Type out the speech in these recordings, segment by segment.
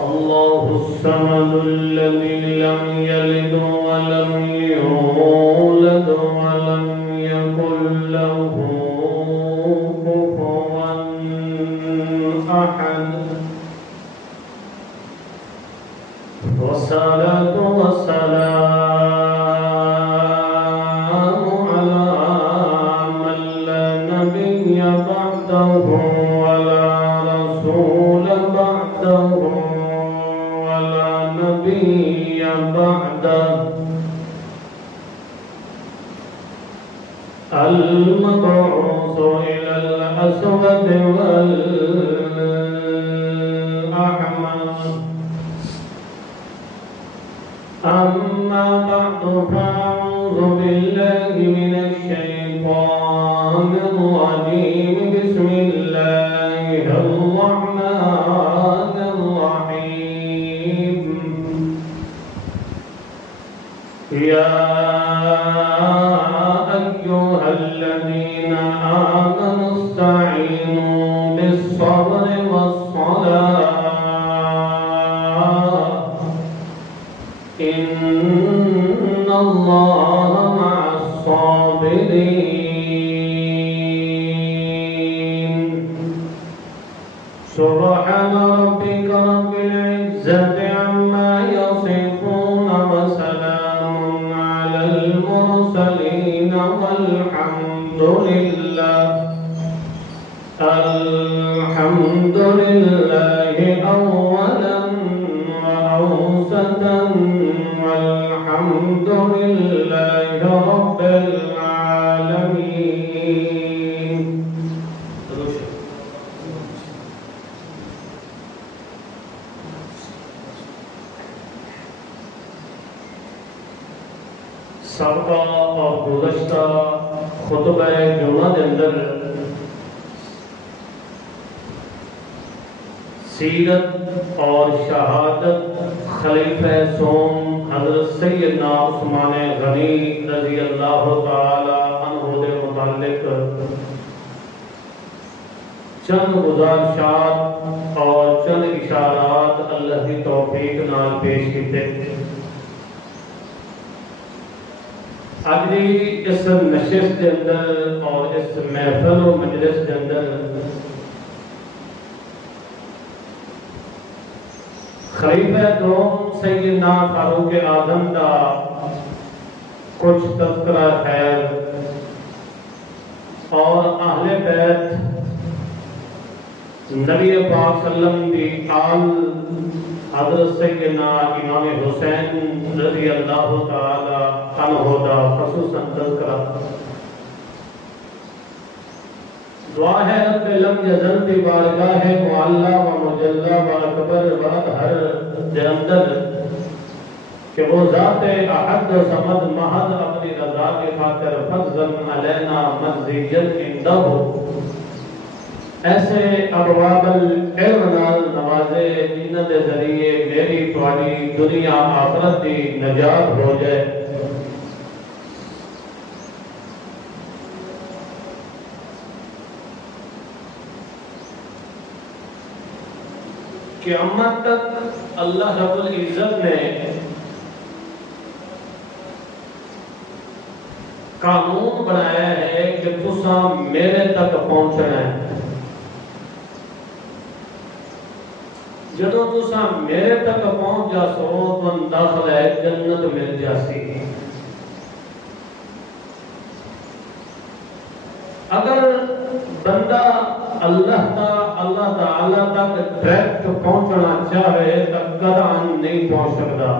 الله الصمد الذي لم يلد ولم يولد ولم يكن له كفوا أحد والصلاة والسلام على من لا نبي بعده ولا رسول بعده ولا نبي بعده المبعوث إلى الأسود والأحمر أما بعد فأعوذ بالله من الشيطان الرجيم بسم الله الرحمن الرحيم يا أيها الذين آمنوا استعينوا بالصبر والصلاة إن الله مع الصابرين سبحان ربك رب العزة عما يصفون وسلام على المرسلين والحمد لله أولا وأوسطا والحمد لله رب العالمين. سابقہ اور گزشتہ خطبہ جمعہ کے اندر سیرت اور شہادت خلیفہ سوم حضرت سیدنا عثمان غنی رضی اللہ تعالی عنہ کے متعلق چند گزارشات اور چند اشارات اللہ کی توفیق نال پیش کیتے. آج دی اس نشست کے اندر اور اس محفل و مجلس کے اندر خلیفہ دوم سیدنا فاروق اعظم کا کچھ تذکرہ خیر اور اہل بیت نبی پاک صلی اللہ علیہ وسلم کی آل حضرت سیدنا امام حسین رضی اللہ تعالی عنہ کا خصوصاً تذکرہ. دعا ہے رب لم یزل بھی بارگاہ معلا و مجلہ و اکبر و اطہر کے اندر کہ وہ ذات احد و صمد محض اپنی رضا کی خاطر فضل علینا مزید اندہ ایسے ابواب العلم نال نوازے جنہ دے ذریعے میری تواڈی دنیا آخرت دی نجات ہو جائے. قیامت تک اللہ رب العزت نے قانون بنایا ہے کہ تساں میرے تک پہنچنا ہے. جدو تساں میرے تک پہنچ جاسو تو داخل ہے جنت مل جاسی. اگر بندہ اللہ تعالیٰ تک ڈائریکٹ پہنچنا چاہے تو قطعاً نہیں پہنچ سکتا،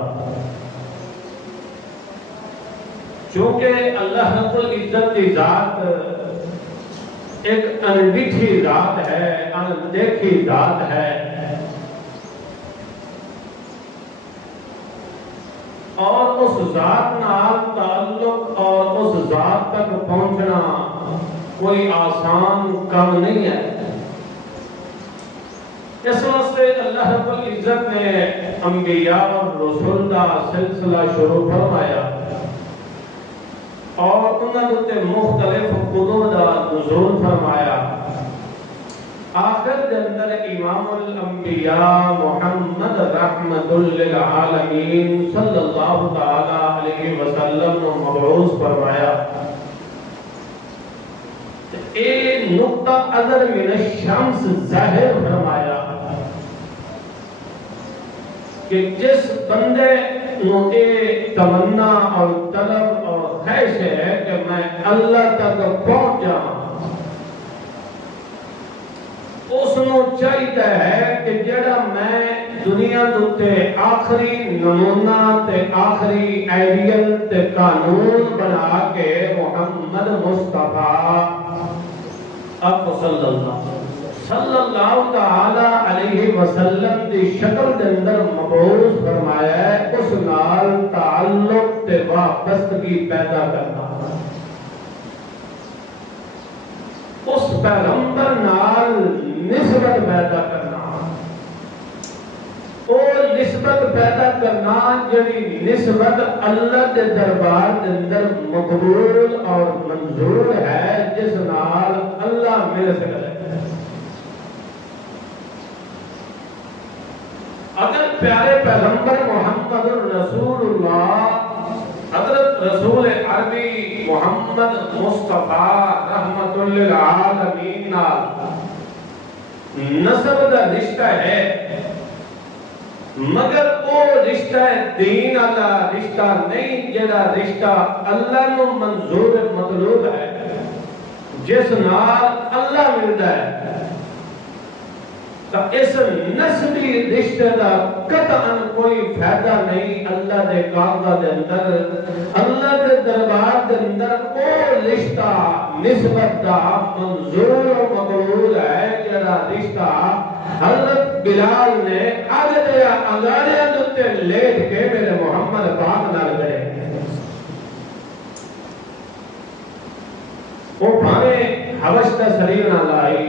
چونکہ اللہ رب العزت کی ذات ایک انڈیٹھی ذات ہے، اندیکھی ذات ہے، اور اس ذات نال تعلق اور اس ذات تک پہنچنا کوئی آسان کام نہیں ہے. اس واسطے اللہ رب العزت نے انبیاء اور رسول کا سلسلہ شروع فرمایا اور انہوں نے مختلف کتب کا نزول فرمایا. آخر دے اندر امام الانبیاء محمد رحمت للعالمین صلی اللہ تعالی علیہ وسلم نے مبعوث فرمایا اے نقطہ اذر من الشمس ظاہر فرمایا کہ جس بندے نو اے تمنا اور طلب اور خواہش ہے کہ میں اللہ تک پہنچ جاؤں، اس نو چاہیے ہے کہ جڑا میں دنیا دوتے آخری نمونہ تے آخری آئیڈیل تے قانون بنا کے محمد مصطفیٰ اب صلی اللہ تعالی علیہ وسلم دی شکل دے اندر مبعوث فرمایا ہے، اس نال تعلق تے وابستگی پیدا کرنا، اس پیغمبر نال نسبت پیدا کرنا، اور نسبت پیدا کرنا جڑی نسبت اللہ دے دربار دے اندر مقبول اور منظور ہے، جس نال اللہ مل سکتا ہے۔ اگر پیارے پیغمبر محمد رسول اللہ حضرت رسول عربی محمد مصطفیٰ رحمت للعالمین نسب دا رشتہ ہے، مگر وہ رشتہ دین اللہ رشتہ نہیں، جڑا رشتہ اللہ نو منظور مطلوب ہے، جس نال اللہ ملتا ہے، تو اس نسبی رشتہ دا قطعاً کوئی فائدہ نہیں۔ اللہ دے کعبہ دے اندر، اللہ دے دربار دے اندر وہ رشتہ نسبت دا منظور و مقبول ہے جڑا رشتہ حضرت بلال نے آگے دیا انگاریاں دوتے لیٹ کے میرے محمد پاک نال کرے، وہ پانے حبش دا سرینا لائی،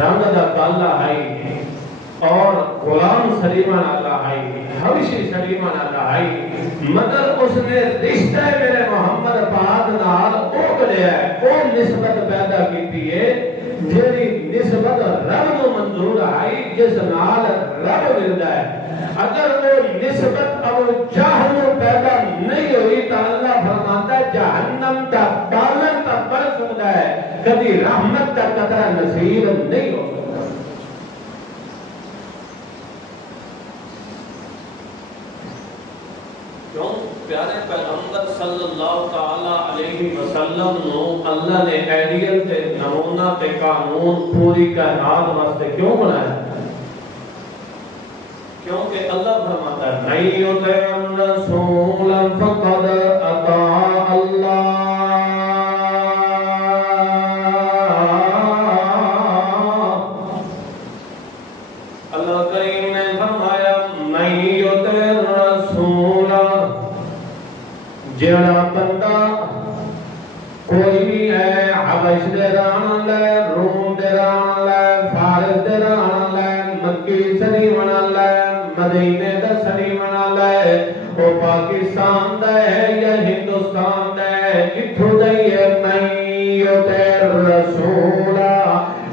رنگ دا کالا آئی اور غلام سلیمان اللہ آئی، حبشی سلیمان اللہ آئی، مگر اس نے رشتہ میرے محمد پاک نال او کرے ہے، او نسبت پیدا کی ہے، جیری نسبت رب کو منظور آئی، جس نال رب ملتا ہے۔ اگر وہ نسبت ابو جہل پیدا نہیں ہوئی تو اللہ فرماتا ہے جہنم کا بالن تک بڑھ سکتا ہے، کبھی رحمت کا قطرہ نصیب نہیں ہو سکتا۔ کیوں پیارے پیغمبر صلی اللہ تعالی علیہ وسلم نو اللہ نے آئیڈیل تے نمونہ تے قانون پوری کائنات واسطے کیوں بنایا؟ کیونکہ اللہ فرماتا ہے من یطع الرسول فقد اطاع اللہ، اللہ کریم نے فرمایا من یطع الرسول، جڑا بندہ کوئی بھی ہے حبش دے ران لے، روم دے ران لے، فارس دے ران لے، مکی سری منا لے، مدینے دا سری منا لے، وہ پاکستان دا ہے یا ہندوستان دا ہے، کتھو دائیے من یطع الرسول،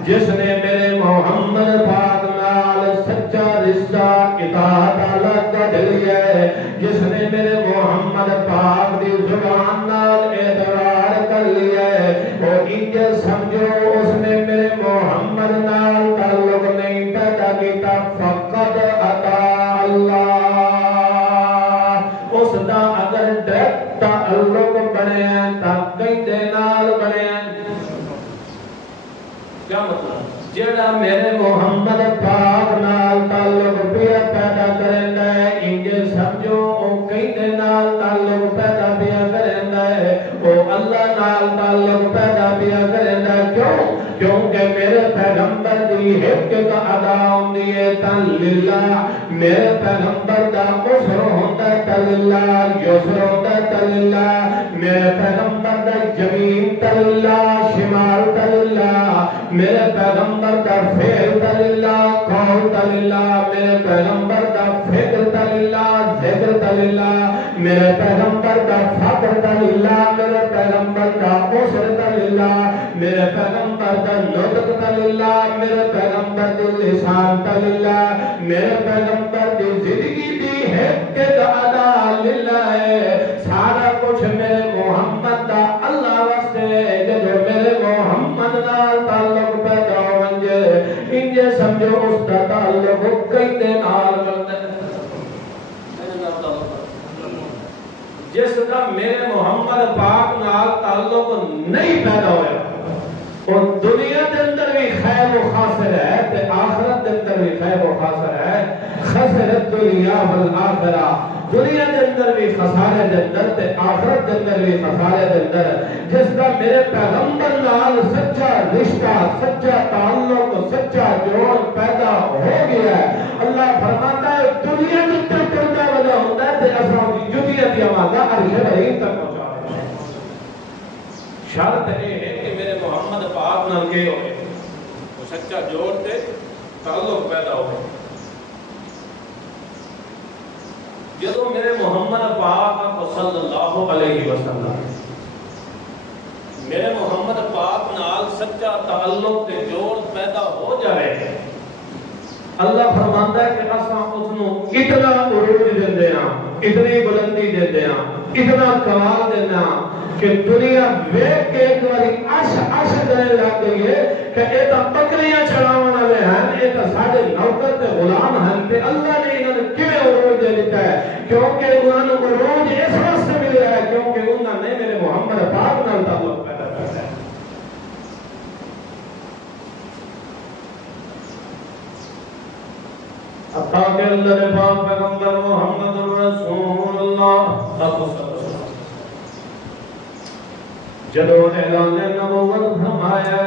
جس نے میرے محمد پاک نال سچا رشتہ اطاعت اللہ کا دل ہے، جس نے میرے محمد پاک دی زبان نال اعتبار کر لیا ہے، وہ انجھے سمجھو اس نے میرے محمد نال تعلق نہیں پیدا کیتا، فقط اطاع اللہ، اس دا اگر ڈائریکٹ تعلق بنے ہیں تا کئی دے نال بنے ہیں۔ کیا مطلب؟ جڑا میرے محمد پاک نال تعلق پیدا کرندا ہے، انجے سمجھو او کئی دے نال تعلق پیدا کرندا ہے، او اللہ نال تعلق پیدا کرندا ہے۔ کیوں؟ کیونکہ میرے پیغمبر دی ایک ادا ہوندی ہے تن للہ، میرے پیغمبر دا عسر ہوندا ہے تن للہ، یسر ہوندا ہے تن للہ، میرے پیغمبر دا جمین تن للہ، شمال تن للہ، میرے پیغمبر دا فعل تن للہ، قول تن للہ، میرے پیغمبر دا فکر تن للہ، ذکر تن للہ، میرے پیغمبر دا فقر تن للہ، میرے پیغمبر دا عسر تن للہ، میرے پیغمبر دا نطق تللہ، میرے پیغمبر دی لسان تللہ، میرے پیغمبر دی زندگی دی حقیقت ادا للہ ہے، سارا کچھ میرے محمد دا اللہ واسطے، جو میرے محمد نال تعلق پیدا ونجے انجے سمجھو اس دا تعلق کئی دے نال بلد ہے، جس کا میرے محمد پاک نال تعلق نہیں پیدا ہویا اور دنیا دے اندر بھی خیر و خاسر ہے تے آخرت دے اندر بھی خیر و خاسر ہے، خسرت دنیا والآخرہ، دنیا دے اندر بھی خسارے دے اندر تے آخرت دے اندر بھی خسارے دے اندر، جس کا میرے پیغمبر نال سچا رشتہ، سچا تعلق، سچا جوڑ پیدا ہو گیا ہے، اللہ فرماتا ہے دنیا دے اندر ٹردا وجہ ہوتا ہے تے اساں دی دنیا دی آواز عرش رحیم تک پہنچا دے۔ شرط یہ ہے کہ میرے محمد پاک نال کے ہوئے وہ سچا جوڑ تے تعلق پیدا ہوئے۔ جدو میرے محمد پاک صلی اللہ علیہ وسلم میرے محمد پاک نال سچا تعلق تے جوڑ پیدا ہو جائے، اللہ فرماتا ہے کہ اساں اس نو اتنا عروج دیندے ہاں، اتنی بلندی دیندے ہاں، اتنا کمال دیندے ہاں کہ دنیا ویکھ کے ایک باری عش کرنے لگ گئی ہے کہ اے تاں بکریاں چڑھاون والے ہیں، اے تاں ساڈے نوکر تے غلام ہیں تے اللہ نے انہاں نوں کیویں عروج دے دتا ہے؟ کیونکہ انہاں نوں عروج اس واسطے ملیا ہے کیونکہ انہاں نے میرے محمد پاک نال تعلق پیدا کیا ہے۔ اطاع اللہ نے پاک پیغمبر محمد رسول اللہ صلی اللہ علیہ وسلم جدو اعلان نبوت فرمایا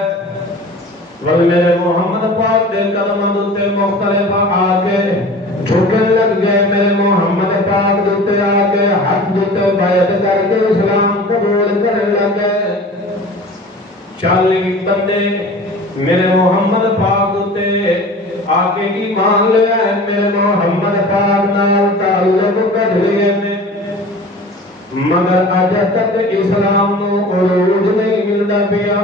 ول میرے محمد پاک دے قدماں تے مختلف آ کے جھکن لگ گئے، میرے محمد پاک دے آ کے ہاتھ دے بیعت کر کے اسلام قبول کرنے لگ گئے۔ 40 بندے میرے محمد پاک تے آ کے ایمان لے آئے، میرے محمد پاک نال تعلق کر لیے نے، مگر اج تک اسلام نو عروج نہیں ملدا پیا،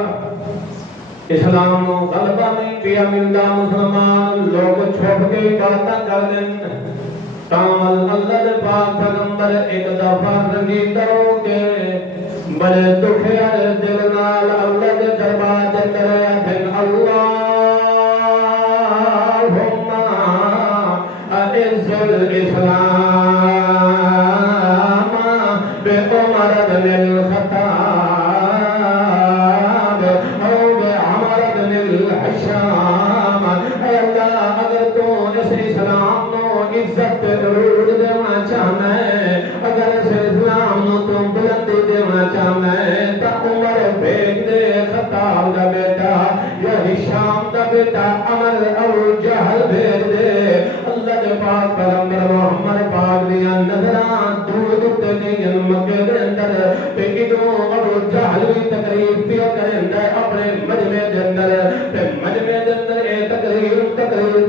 اسلام نو غلبہ نہیں پیا ملدا، مسلمان لوگ چھپ کے باتاں کر دین، تاں اللہ دے پاک پیغمبر ایک دفعہ رنگیندہ ہو کے بڑے دکھیا دل نال اللہ دے دربار دے اندر آکھن اللہم اعز الاسلام بعمر بن الخطاب او بعمر بن الحشام، اے اللہ اگر تو اس اسلام نو عزت عروج دینا چاہنا ہے، اگر اس اسلام نو تو بلندی دینا چاہنا ہے تا عمر بھیج دے خطاب دا بیٹا یا ہشام دا بیٹا عمر او جہل بھیج دے۔ اللہ دے پاک پیغمبر محمد پاک دیاں نظراں دور دتے نہیں مکے دے اندر تے ادھروں ابو جہل بھی تقریر پیا کریندا ہے اپنے مجمع دے اندر، تے مجمع دے اندر اے تقریر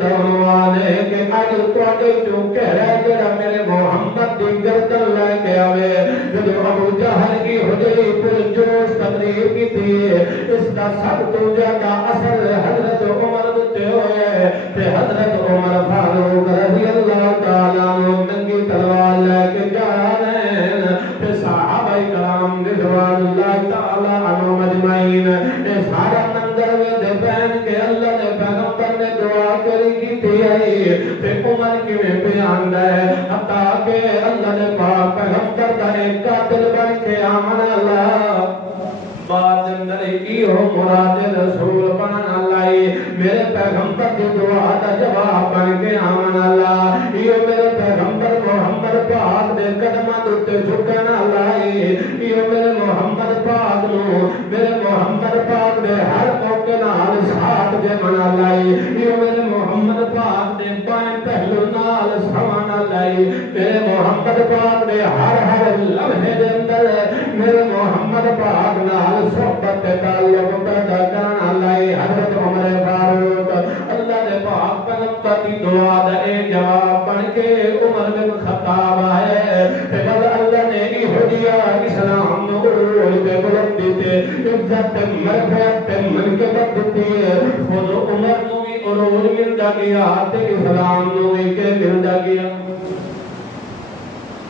دا عنوان ہے کہ اج تواڈے چوں کہڑا جڑا میرے محمد دی گردن لے کے آوے۔ جدوں ابو جہل کی حجری پر جوش تقریر کی تھی، اس دا سب تو زیادہ اثر حضرت عمر تے ہوئے تے حضرت عمر فاروق رضی اللہ تعالیٰ عنہ ننگی تلوار لے کے جا رہے ہیں، تے صحابہ کرام رضوان اللہ تعالیٰ عنہ مجمعین اے سارا منظر دے پہن کے اللہ دے پیغمبر نے دعا کری کی آئی تے عمر کیویں بیان ہے حتیٰ کہ اللہ دے پاک پیغمبر دا ایک قاتل بن کے آمن اللہ بعد اندر کی ہو مراد رسول بن اللہ، میرے پیغمبر کی دعا دا جواب بن کے آمن اللہ، یہ میرے پیغمبر محمد پاک دے قدماں تے جھکن اللہ، یہ میرے محمد پاک نو میرے محمد پاک دے ہر موقع نال ساتھ دے من اللہ، یہ میرے محمد پاک دے بائیں پہلو نال سمان اللہ، میرے محمد پاک دے ہر لمحے دے اندر میرے محمد پاک نال صحبت تعلق پیدا کرنا لائی۔ حضرت عمر فاروق اللہ دے پاک پیغمبر کی دعا دا اے جواب بن کے عمر بن خطاب آئے تے بل اللہ نے ہدیہ اسلام نو عروج تے بلندی تے عزت عزت تے مرفعت تے منقبت دیتی ہے خود عمر نو بھی عروج ملتا گیا تے اسلام نو بھی کہ ملتا گیا.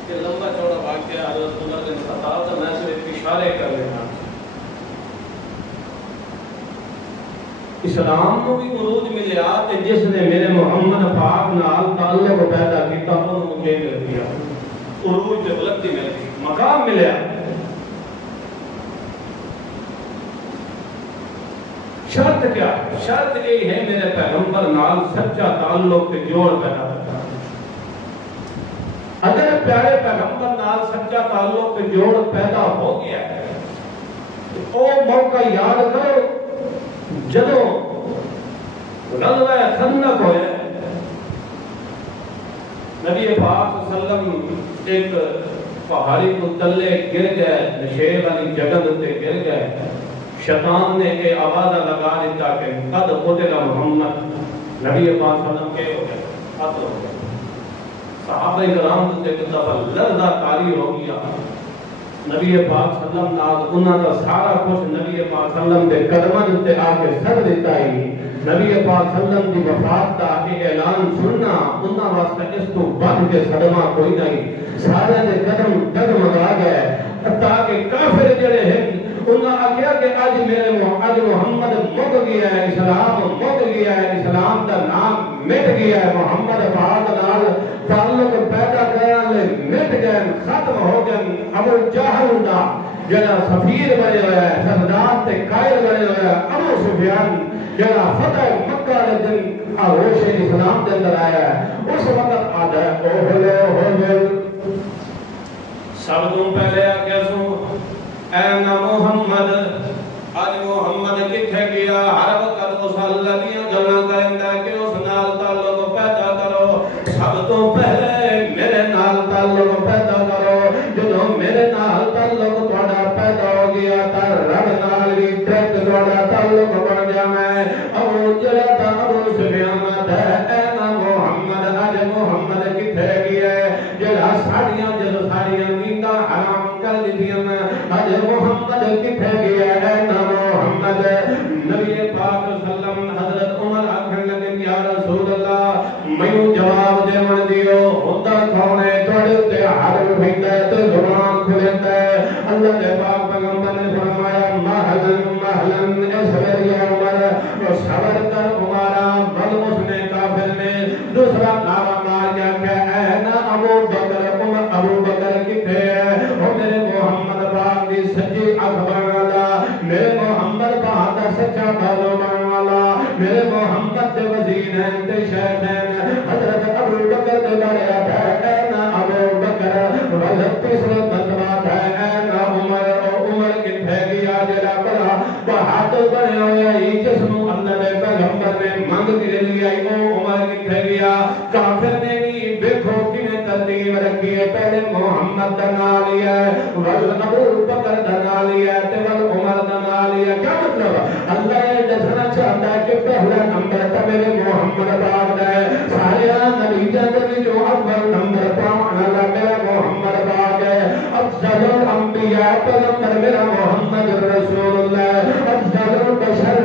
یہ لمبا چوڑا واقعہ حضرت عمر بن خطاب کا میں صرف اشارے کر لینا. اسلام کو بھی عروج ملیا تے جس نے میرے محمد پاک نال تعلق پیدا کیتا انہوں نے مل دیا عروج تے بلندی مل گئی مقام ملیا. شرط کیا ہے؟ شرط یہ ہے میرے پیغمبر نال سچا تعلق تے جوڑ پیدا کرنا. اگر پیارے پیغمبر نال سچا تعلق تے جوڑ پیدا ہو گیا ہے تو موقع یاد کرو جدو غزوہ خندق ہوئے نبی پاک صلی اللہ علیہ وسلم ایک پہاڑی کو تلے گر گئے نشیب والی جگہ تے گر گئے. شیطان نے یہ آوازہ لگا دیتا کہ قد قتل محمد. نبی پاک صلی اللہ علیہ وسلم کے ہو گئے قتل ہو گئے. صحابہ کرام تے ایک دفعہ لرزہ طاری ہو گیا. نبی پاک صلی اللہ علیہ وسلم انہاں دا سارا کچھ نبی پاک صلی اللہ علیہ وسلم دے قدماں تے آ کے سر دیتا ہی. نبی پاک صلی اللہ علیہ وسلم دی وفات دا اعلان سننا انہاں واسطے اس تو بڑھ کے صدمہ کوئی نہیں. سارے دے قدم ڈگمگا گئے تاکہ کافر جڑے ہیں انہاں آگیا کہ آج میرے محمد مک گیا ہے اسلام مک گیا ہے اسلام دا نام مٹ گیا ہے محمد پاک نال تعلق پیدا کرنے مٹ گئے ختم ہو گئے. ابو جہل دا جڑا سفیر بنے ہویا ہے سردار تے قائد بنے ہویا ہے ابو سفیان جڑا فتح مکہ دے دن آغوش اسلام دے اندر آیا ہے اس وقت آدھا ہے اوہلے سب تم پہلے آگے سن این محمد آج محمد کتھے گیا ہر وقت اس اللہ دیا گلہ کرندہ کہ اس نال تعلق پیدا کرو. سب تو پہلے میرے نال تعلق پیدا کرو. جدو میرے نال تعلق تھوڑا پیدا ہو گیا تا رب نال بھی ترک تھوڑا تعلق بن جا میں ابو جڑا تا ابو سفیان ہے این محمد آج محمد کتھے گیا جڑا ساڑیاں جدو ساڑیاں نیندہ حرام کر دیدیاں آج محمد کتھے گیا ہے نا محمد. نبی پاک صلی اللہ علیہ وسلم حضرت عمر آکھن لگے یا رسول اللہ میں جواب دے من دیو ہوتا کھونے توڑے تے حرم بھیتا ہے تے زبان کھلتا ہے. اللہ نے پاک پیغمبر نے فرمایا محلن محلن اصبر یا عمر اور صبر کر عمرہ. بل اس نے کافر نے دوسرا نعرہ مار گیا کہ اے نا ابو بکر عمر ابو بکر کتھے ہے اور میرے محمد پاک دی سچی اخبار والا میرے محمد پاک دا سچا بھالو بان والا میرے محمد دے وزیر ہیں تے شیخ ہیں حضرت ابو بکر دے بارے ہے اے نا ابو بکر حضرت تیسرے مرتبہ ہے اے نا عمر عمر کتھے گیا جڑا بڑا بہادر بنے ہویا ہی جس نو اللہ دے پیغمبر نے منگ کے لیا او عمر کتھے گیا. کافر نے بھی دیکھو کنے ترتیب رکھی ہے پہلے محمد دا نام لیا ہے ول ابو بکر دا نام لیا ہے تے ول عمر دا نام لیا. کیا مطلب اللہ یہ دسنا چاہتا ہے کہ پہلا نمبر تا میرے محمد پاک دا ہے. سارے نبی دے جو اول نمبر پاون والا میرا محمد پاک ہے. افضل الانبیاء پیغمبر میرا محمد رسول اللہ. افضل البشر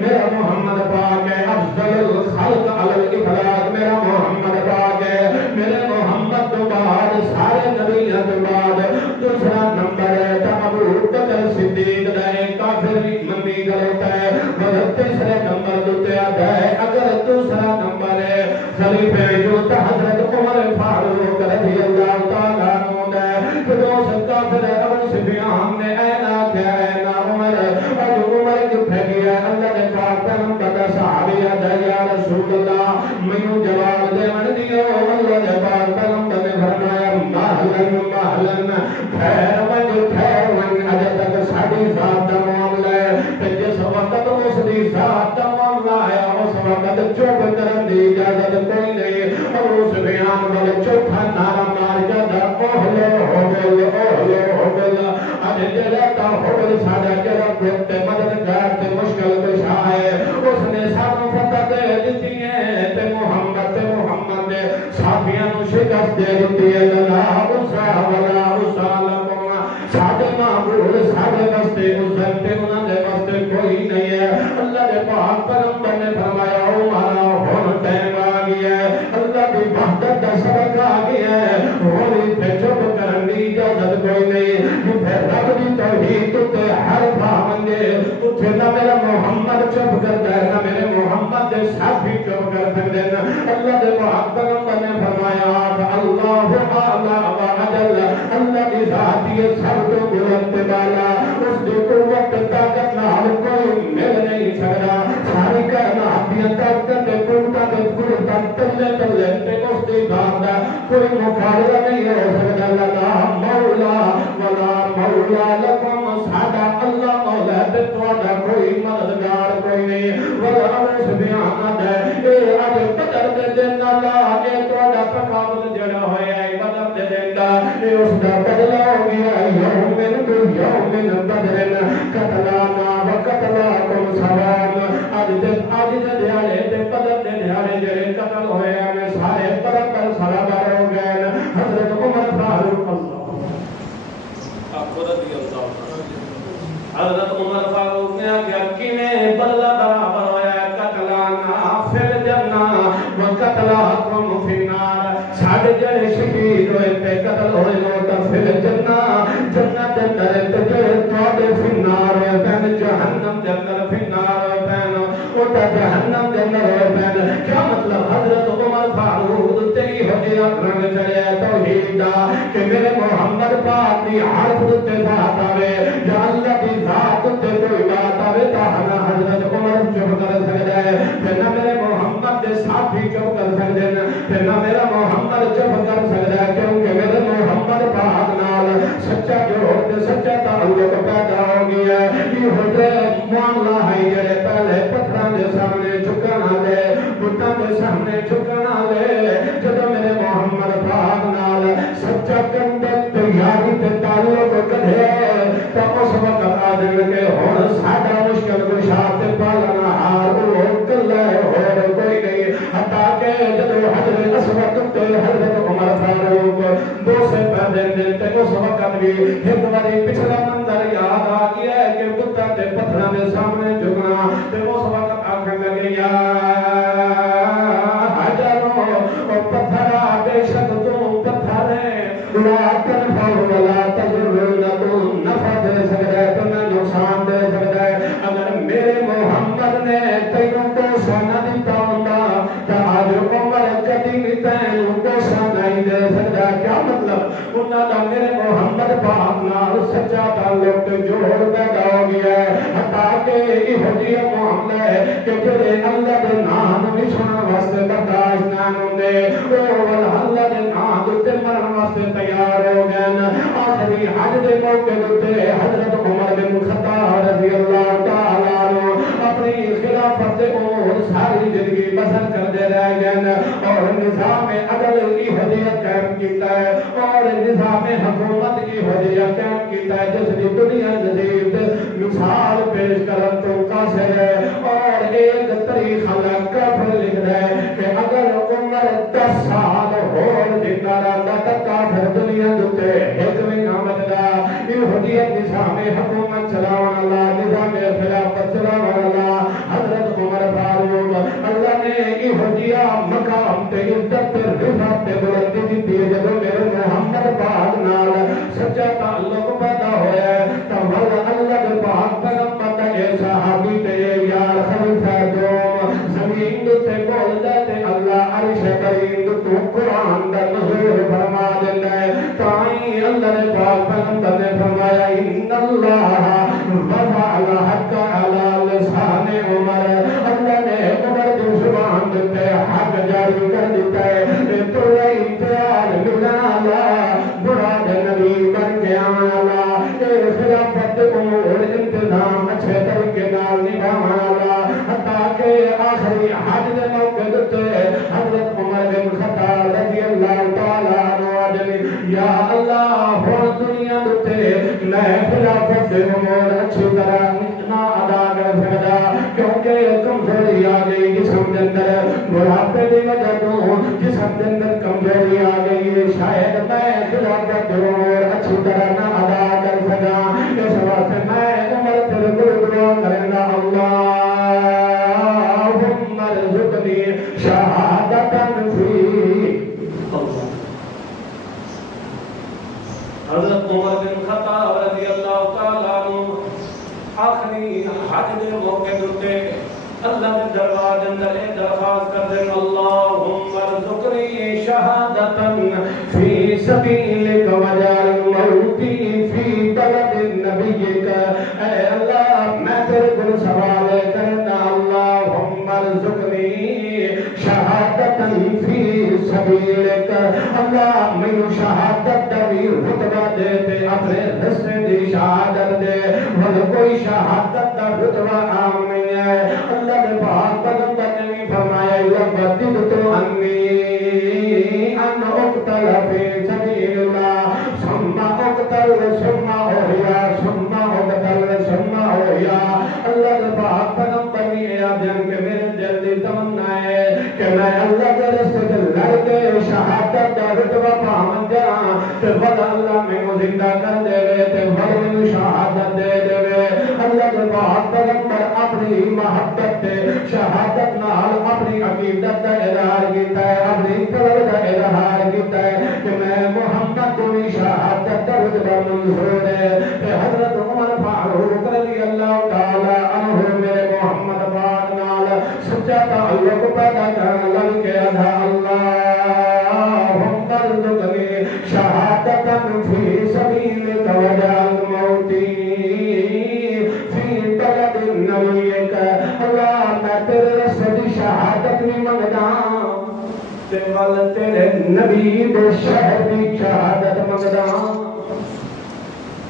میرا محمد پاک ہے. افضل الخلق علی الاطلاق میرا محمد پاک ہے. میرے محمد تو بعد سارے نبیوں کے بعد دوسرا نمبر ہے تا ابو بکر صدیق دا ایک کافر بھی مندی کرتا ہے. مگر تیسرے نمبر دوتے آتا ہے اگر دوسرا نمبر ہے خلیفہ جو تا حضرت عمر فاروق رضی اللہ تعالیٰ عنہ ہے. تو دوسرا کافر ہے ابو سفیان نے اینا کیا اینا عمر اور عمر کتھے گیا اللہ نے پاک پیغمبر دا صحابیہ دا یا رسول اللہ میں جواب دے من دیو. اللہ نے پاک پیغمبر نے فرمایا محلن محلن خیر من خیر من اجے تک ساڑی ذات دا معاملہ ہے تے جس وقت اس دی ذات دا معاملہ ہے اس وقت چوپ کرن دی اجازت کوئی نہیں. ابو سفیان والے چوکھا نعرہ مار کے دا اوہلو ہو گل اج جڑا تا ہو گل ساڈا جڑا تے مددگار تے مشکل کشا ہے اس نے سانو فتح دے دتی ہے تے محمد نے صحابیاں نو شکست دے دتی ہے. لا اسا ولا اسا لکم ساڈے معبود ساڈے واسطے عزت تے انہاں دے دے ساتھی چپ کر سکتے ہیں. اللہ دے محبت نے فرمایا اللہ اعلی و اجل, اللہ کی ذات یہ سب تو بلند بالا, اس کی قوت طاقت نال کوئی مل نہیں سکتا. ساری کائنات کی طاقت قوت تلے تلے تے اس کی ذات دا کوئی مقابلہ نہیں ہو سکتا. لا مولا ولا مولا لکم, ساڈا اللہ مولا تے تہاڈا کوئی مددگار کوئی نہیں. ولا سبحان ہے اے اج بدر دے دن اللہ اے تہاڈا تقابل جڑا ہویا ہے بدر دے دن دا اے اس دا بدلا ہو گیا. یوم بدر قتلانا وقتلاکم سلام. اج دے دیہاڑے تے بدر دے دیہاڑے جڑے قتل ہوئے ہیں سارے برابر سرابر ہو گئے. حضرت عمر فاروق حضرت عمر فاروق نے کیا کیویں بدلہ برابر ہویا ہے. قتلانا فی الجنہ وقتلاکم فی النار. ساڈے جڑے شہید ہوئے تے قتل ہوئے نو تے فی الجنہ جنت دے اندر تے جڑے تواڈے فی النار ہوئے پن جہنم دے اندر فی النار ہوئے پن او تے جہنم دے اندر ہوئے پن. کیا مطلب حضرت عمر فاروق تے ہو جیا رنگ چڑھیا توحید دا کہ میرے محمد پاک دی حرف تے ذات آوے یا اللہ دی ذات تے کوئی بات آوے تا حضرت عمر چپ کر سکدا ہے تے نہ میرے محمد دے ساتھی چپ کر سکدے نے تے نہ میرا محمد چپ کر سکدا ہے کیونکہ میرے محمد پاک نال سچا جوڑ تے سچا تعلق پیدا ہو گیا ہے. یہ ہوتے معاملہ ہے جڑے پہلے پتھراں دے سامنے جھکنا دے بتاں دے سامنے جھکنا دے. جدوں میرے محمد پاک نال سچا کنڈے تیاری تے تعلق کدھے تا اس وقت آدم کے ہن ساڈا مشکل کشا تے پالنا ہار وہ کلا ہے اور کوئی نہیں. حتا کہ جدوں حضرت اسود تے حضرت عمر فاروق دو سے پہلے دن تے اس وقت بھی ایک باری پچھلا منظر یاد آ گیا ہے کہ بتاں تے پتھراں دے سامنے جھکنا تے اس وقت آکھن لگے یا پتھرا بے شک تو پتھر ہے لا تنفع ولا تضر, نہ تو نفع دے سکتا ہے تو نہ نقصان دے سکتا ہے. اگر میرے محمد نے تینوں کو سونا دیتا ہوندا تو آج عمر کدی بھی تینوں کو سونا نہیں دے سکتا. کیا مطلب انہاں دا میرے محمد پاک نال سچا تعلق جوڑ پیدا ہو گیا ہے. حتا کہ یہ جہا معاملہ ہے کہ جڑے اللہ دے نام بھی سنن واسطے برداشت نہ ہوندے اللہ دے نام تے مرن واسطے تیار ہو گئے. آخری حج دے موقع تے حضرت عمر بن خطاب رضی اللہ تعالی عنہ اپنی خلافت اور ساری زندگی بسر کرتے رہ گئے اور نظام عدل کی ہدیت قائم کیتا ہے اور نظام حکومت کی ہدیت قائم کیتا ہے جس کی دنیا جدید مثال پیش کرن تو قاصر ہے. اور ایک طریقہ کافر لکھ رہا ہے کہ اگر عمر 10 سال اور زندہ رہتا تو کافر دنیا تے ایک بھی نہ بدلا. یہ ہدیت نظام حکومت چلاون والا نظام خلافت چلاون والا حضرت عمر فاروق اللہ نے یہ ہدیت مقام تے عزت تے رفعت تے بلندی دی جب میرے محمد پاک نال سچا تعلق پیدا ہویا ہے تو اللہ دے پاک پیغمبر دا اے صحابی تے یار خلیفہ دوم زمین تے بولدا تے اللہ عرش کریم تو قرآن دا نزول فرما دیندا ہے. تائیں اللہ نے پاک پیغمبر نے فرمایا ان اللہ وضع الحق علی لسان عمر. اللہ نے عمر کی زبان تے حق جاری کر دیتا ہے. تو امتیاز ملا برا نبی بن کے آنا لا خلافت امور انتظام اچھے طریقے نال نبھانا لا. حتیٰ کہ آخری حج دے موقع تے حضرت عمر بن خطاب رضی اللہ تعالی عنہ یا اللہ ہن دنیا تے میں خلافت دے امور اچھی طرح نہ ادا کر سکدا کیونکہ کمزوری آ گئی جسم دے اندر بڑھاپے دی وجہ تو جسم دے اندر کمزوری آ گئی شاید میں خلافت دے امور اچھی طرح نہ ادا کر سکا. اس واسطے میں عمر تیرے کو دعا کرنا اللہم ارزقنی شہادتاً فیک. حضرت عمر بن خطاب رضی اللہ تعالیٰ عنہ آخری حج دے موقع تے اللہ نے دربار اندر ایک درخواست کر دیں اللہم ارزقنی شہادتاً فی سبیلک وجعل موتی فی بلد نبیک اے اللہ میں تیرے کو سوال کرنا اللہم ارزقنی شہادتاً فی سبیلک اللہ میں شہادت دبی رتبہ دیتے اپنے حصے دی شہادت دے وہ کوئی شہادت دا رتبہ عام نہیں ہے اللہ نے پاک پیغمبر نے بھی فرمایا یبدد تو انی ان اقتل فی سبیل اللہ ثم اقتل ثم احیا ثم اقتل ثم احیا اللہ نے پاک پیغمبر نے یہ بیان کہ میرے دل دی تمنا ہے کہ میں اللہ کے راستے تے لڑ کے شہادت دا رتبہ پاون جاں تے بل اللہ میں زندہ کر دے تے بل میں شہادت دے دے اللہ کے پاک پیغمبر اپنی محبت شہادت نال اپنی عقیدت کا اظہار کیتا ہے اپنی طلب کا اظہار کیتا ہے کہ میں محمد کو شہادت کا رتبہ منظور ہے کہ حضرت عمر فاروق رضی اللہ تعالی عنہ میرے محمد پاک نال سچا تعلق پیدا کرنے لگ گیا تھا اللہم ارزقنی شہادتا فی سبیلک وجعل موتی فی بلد نبیک اللہ میں تیرے رسول دی شہادت بھی منگدا تے ول تیرے نبی دے شہر دی شہادت منگدا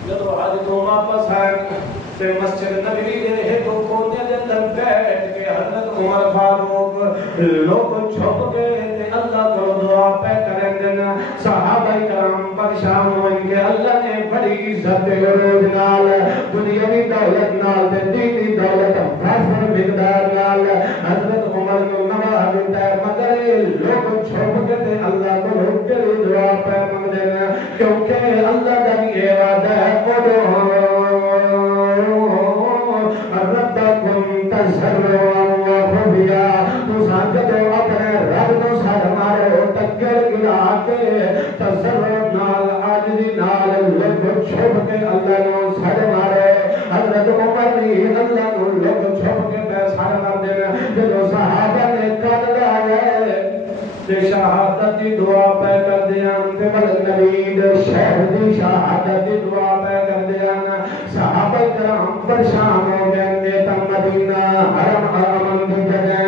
جب حج تو واپس آئے تے مسجد نبوی دے ایک کونے دے اندر بیٹھ کے حضرت عمر فاروق لوگ چھپ گئے تے اللہ کو دعا پہ کریں دن صحابہ کرام پریشان ہوئیں کہ اللہ نے بڑی عزت عروج نال دنیاوی دولت نال تے دینی دولت بھرپور مقدار نال حضرت عمر کو نواز دیتا ہے مگر لوگ چھپ کے تے اللہ کو تیری دعا پہ منگ دینا کیونکہ اللہ کا یہ وعدہ ہے ربکم تسروا وخفیا تو سانجدو اپنے رب کو سر مارو تکر گلا کے تسروا نال عاجزی نال لوگ چھپ کے اللہ نو سر مارے حضرت عمر نے اللہ نو لوگ چھپ کے بے سر مار دینا جو صحابہ نے کر لائے تے شہادت دی دعا پہ کر دیاں تے بلد نبی دے شہر دی شہادت دی دعا پہ کر دیاں صحابہ کرام پریشان ہو گئے دے تم مدینہ حرم امن دی جگہ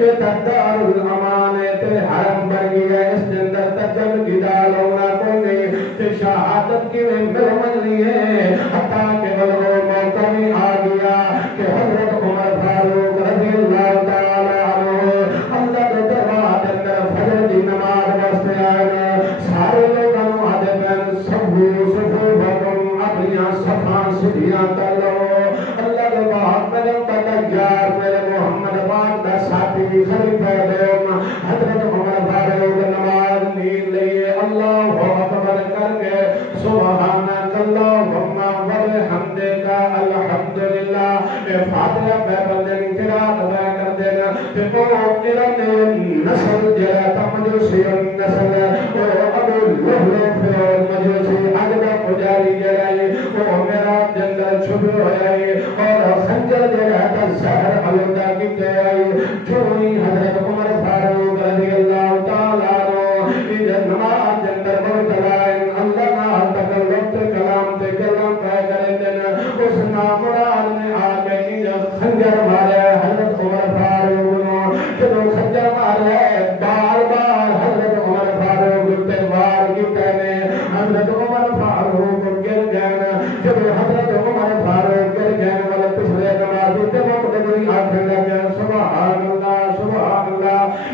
یہ دار الامان تے حرم بن گیا اس کے اندر تجل کی ڈالونا کو نہیں تے شہادت کی مہربانی ہے حتیٰ کہ وہ موقع بھی آ گیا کہ حضرت عمر فاروق رضی اللہ تعالی عنہ اللہ کے دربار اندر فجر دی نماز واسطے آئے سارے لوگوں آدھے بین صفوفکم اپنی صفاں سیدھیاں کر لو اللہ کے بعد پیغمبر تیار میرے محمد پاک دا ساتھی خلیفہ دوم حضرت عمر فاروق نماز نیند لئیے اللہ اکبر کر کے سبحانک اللہم وبحمدک الحمدللہ فاتحہ پہ بندے قرات پہ کر دینا کہ وہ ارن نسل جرا تمجوسی نسل وہ ابو لہلو مجوسی اگلا پجاری جرائی وہ میرا جنگل چھپ ہوئی اور خنجر جرا تا زہر علودہ کی گئی چونی حضرت عمر فاروق رضی اللہ تعالیٰ عنہ ادھر نماز جندر مرتلائن اللہ نہ تکلم تے کلام تے کلام پہ کرے دینا اس نامراد میں آگے ادھر خنجر مارے حضرت عمر فاروق نو جدو خنجر مارے بار بار حضرت عمر فاروق تے وار کی کہنے حضرت عمر فاروق گر گئے جب حضرت عمر فاروق گر گئے والا پچھلے نمازی تے وقت دنی آنکھیں لگے سبحان اللہ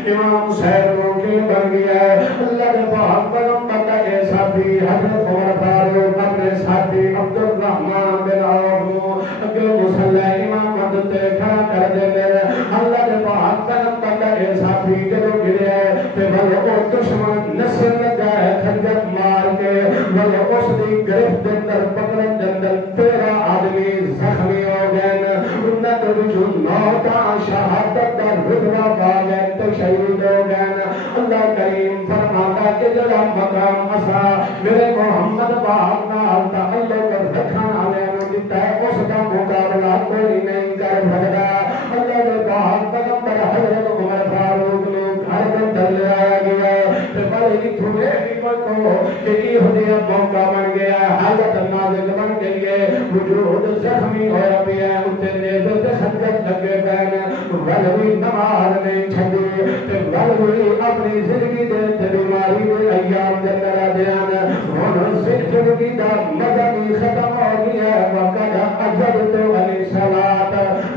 امام حسین روکی بن گیا ہے اللہ کے پاک پیغمبر کا یہ ساتھی حضرت عمر فاروق اپنے ساتھی عبدالرحمن بن عوف اگے مسلح امامت تے کھڑا کر دے گئے اللہ کے پاک پیغمبر کا یہ ساتھی جدو گرے تے بھلے او دشمن نصر لگا ہے خنجر مار کے بھلے اس دی گرفت اندر پکڑن جندر 13 آدمی زخمی ہو گئے انہاں دے وچوں 9 شہادت دا رتبہ پا گئے تے شہید ہو گئے اللہ کریم فرماتا کہ جڑا مقام اسا میرے محمد پاک نال تعلق رکھن والے نوں دتا ہے اس دا مقابلہ کوئی نہیں کر سکدا اللہ دے پاک تھوڑے بھی کو کہ یہ ہدیہ موقع بن گیا ہے حالت نازک بن گئی ہے وجود زخمی ہوا پیا ہے اتنے نیزے تے خنجر لگے پین ولوی نماز نہیں چھڈی تے ولوی اپنی زندگی دے تے بیماری دے ایام دے کرا دیان ہن زندگی دا مزہ بھی ختم ہو گیا ہے وقت اجل تو علی صلات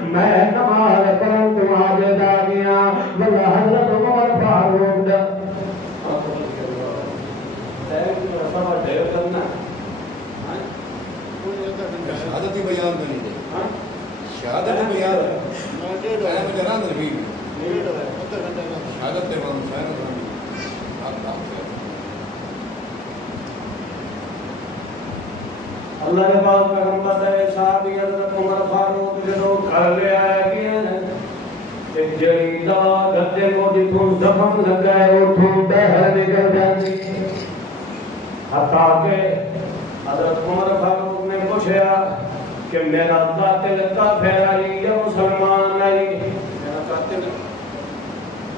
میں نماز پڑھوں تو آج دا گیا واللہ حضرت عمر فاروق دا شہادت ہی بیان تو نہیں دے شہادت ہی بیان ہے میں جنان رہی شہادت دے وہاں مسائل رہی اللہ کے بعد پیغمبر ہے صحابی حضرت عمر فاروق جنہوں کر لے آیا کیا ایک جریدہ گدے کو جتوں زخم لگا ہے اٹھوں بہر نکل جاتی حتیٰ کہ حضرت عمر فاروق نے پوچھا کہ میرا قاتل کافر علی یا مسلمان علی میرا قاتل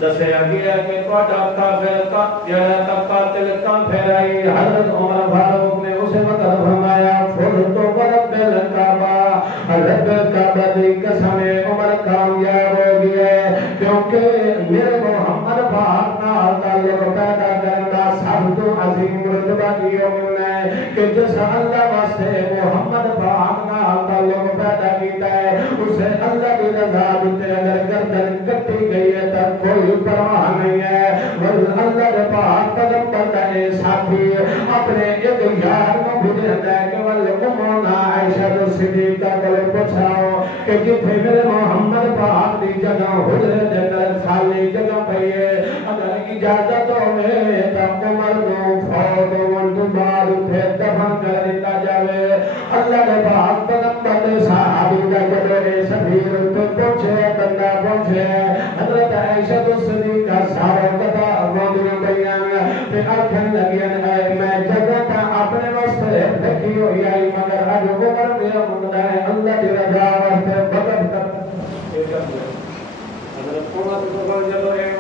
دسیا گیا کہ توڑا قاتل کافر علی حضرت عمر فاروق نے اسے وقت فرمایا فرد تو رب الکعبہ رب الکعبہ دی قسم عمر کامیاب ہو گیا ہے کیونکہ میرے محمد پاک نال تعلق پیدا کرنا سب تو عظیم رتبہ کی عمر ہے کہ جس اللہ واسطے محمد پاک نال تعلق پیدا کیتا ہے اسے اللہ کی رضا دیتے اگر گردن کٹی گئی ہے تب کوئی پرواہ نہیں ہے بل اللہ پاک پیغمبر کا ساتھی اپنے ایک یار کو بھیجتا ہے کہ ولکم عائشہ صدیقہ کو پوچھاؤ کہ جتنے میرے محمد پاک دی جگہ حجرے دے اندر خالی جگہ پئی ہے اگر اجازت ہوے تو عمر نو فوت ہون تو بعد پھر دفن کر دیتا جاوے اللہ کے پاک پیغمبر نے صحابی کا جڑے سفیر تو پوچھے بندہ پوچھے حضرت عائشہ صدیقہ سارا کتا موضوع بیان تے آکھن لگی میں جگہ تا اپنے واسطے رکھی ہوئی آئی مگر اج عمر میرا منگتا ہے اللہ کی رضا واسطے بغض کر حضرت عمر کو جب ایک